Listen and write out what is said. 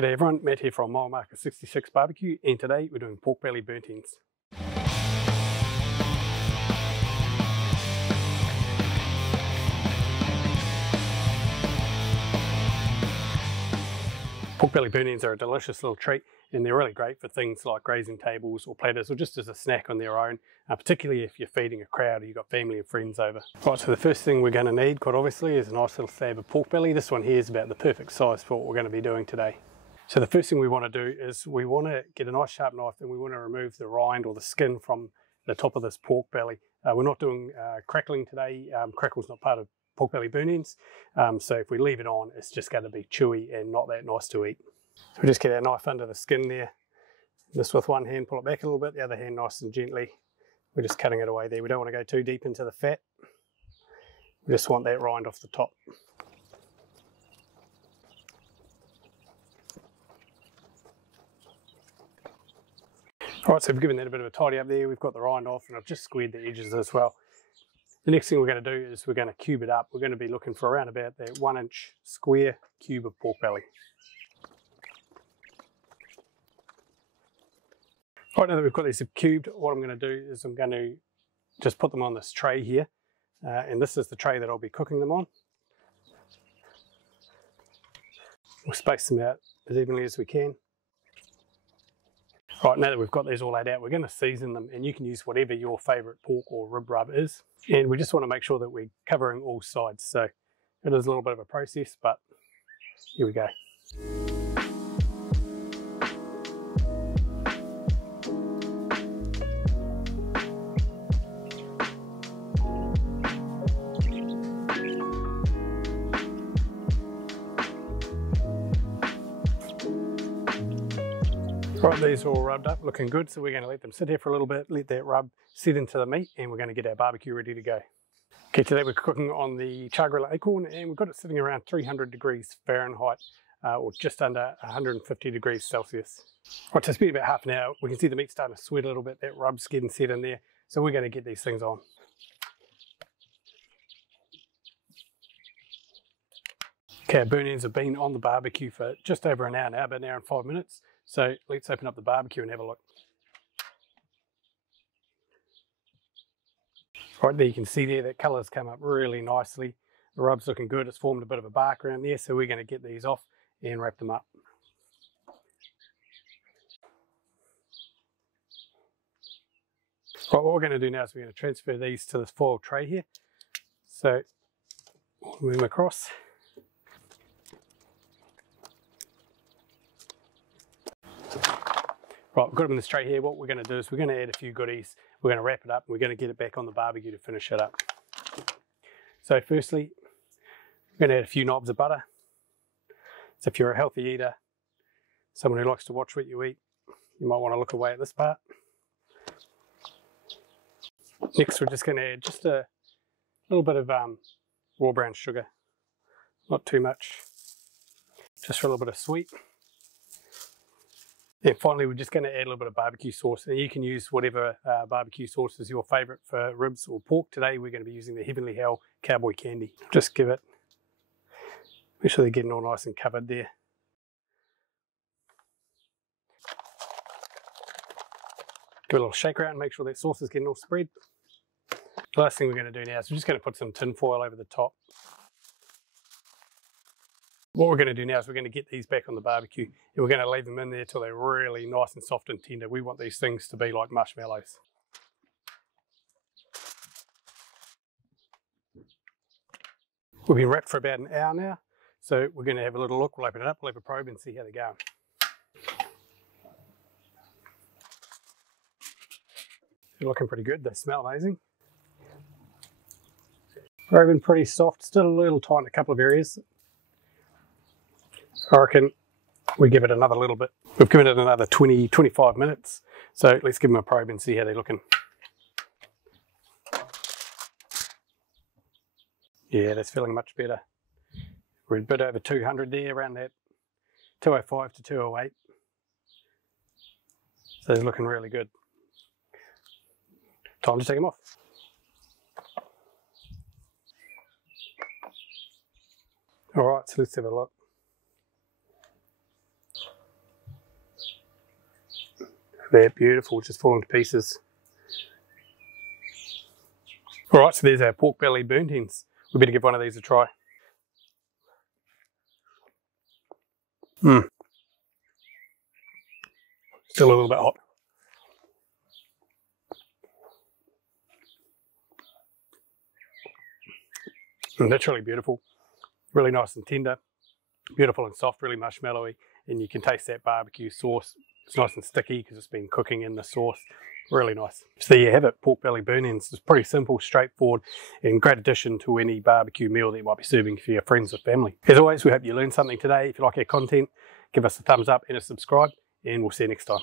G'day everyone, Matt here from Mile Marker 66 Barbecue, and today we're doing pork belly burnt ends. Pork belly burnt ends are a delicious little treat, and they're really great for things like grazing tables or platters, or just as a snack on their own, particularly if you're feeding a crowd or you've got family and friends over. Right, so the first thing we're going to need, quite obviously, is a nice little slab of pork belly. This one here is about the perfect size for what we're going to be doing today. So the first thing we want to do is we want to get a nice sharp knife and we want to remove the rind or the skin from the top of this pork belly. We're not doing crackling today. Crackle's not part of pork belly burnt ends. So if we leave it on, it's just going to be chewy and not that nice to eat. So we just get our knife under the skin there. This with one hand, pull it back a little bit, the other hand nice and gently. We're just cutting it away there. We don't want to go too deep into the fat. We just want that rind off the top. Alright, so we've given that a bit of a tidy up there. We've got the rind off and I've just squared the edges as well. The next thing we're going to do is we're going to cube it up. We're going to be looking for around about that 1 inch square cube of pork belly. Right, now that we've got these cubed, what I'm going to do is I'm going to just put them on this tray here. And this is the tray that I'll be cooking them on. We'll space them out as evenly as we can. Right, now that we've got these all laid out, we're going to season them, and you can use whatever your favourite pork or rib rub is. And we just want to make sure that we're covering all sides. So it is a little bit of a process, but here we go. Right, these are all rubbed up, looking good, so we're going to let them sit here for a little bit, let that rub sit into the meat, and we're going to get our barbecue ready to go. Okay, today we're cooking on the Char-Griller acorn, and we've got it sitting around 300 degrees Fahrenheit, or just under 150 degrees Celsius. Right, so it's been about half an hour. We can see the meat starting to sweat a little bit, that rub's getting set in there, so we're going to get these things on. Okay, our burnt ends have been on the barbecue for just over an hour now, about an hour and 5 minutes. So let's open up the barbecue and have a look. Right there, you can see there that colour's come up really nicely. The rub's looking good. It's formed a bit of a bark around there, so we're going to get these off and wrap them up. Right, what we're going to do now is we're going to transfer these to this foil tray here. So we'll move them across. Right, we've got them in this tray here. What we're going to do is we're going to add a few goodies. We're going to wrap it up and we're going to get it back on the barbecue to finish it up. So firstly, we're going to add a few knobs of butter. So if you're a healthy eater, someone who likes to watch what you eat, you might want to look away at this part. Next, we're just going to add just a little bit of raw brown sugar. Not too much, just for a little bit of sweet. And finally, we're just going to add a little bit of barbecue sauce, and you can use whatever barbecue sauce is your favourite for ribs or pork. Today we're going to be using the Heavenly Hell Cowboy Candy. Just give it, make sure they're getting all nice and covered there. Give it a little shake around and make sure that sauce is getting all spread. The last thing we're going to do now is we're just going to put some tin foil over the top. What we're going to do now is we're going to get these back on the barbecue and we're going to leave them in there till they're really nice and soft and tender. We want these things to be like marshmallows. We've been wrapped for about an hour now, so we're going to have a little look. We'll open it up, we'll have a probe and see how they're going. They're looking pretty good, they smell amazing. Proven pretty soft, still a little tight in a couple of areas. I reckon we give it another little bit. We've given it another 20-25 minutes. So let's give them a probe and see how they're looking. Yeah, that's feeling much better. We're a bit over 200 there, around that 205 to 208. So they're looking really good. Time to take them off. All right, so let's have a look. They're beautiful, just falling to pieces. Alright, so there's our pork belly burnt ends. We better give one of these a try. Still a little bit hot. And that's really beautiful. Really nice and tender. Beautiful and soft, really marshmallowy. And you can taste that barbecue sauce. It's nice and sticky because it's been cooking in the sauce. Really nice. So there you have it, pork belly burnt ends. It's pretty simple, straightforward, and great addition to any barbecue meal that you might be serving for your friends or family. As always, we hope you learned something today. If you like our content, give us a thumbs up and a subscribe, and we'll see you next time.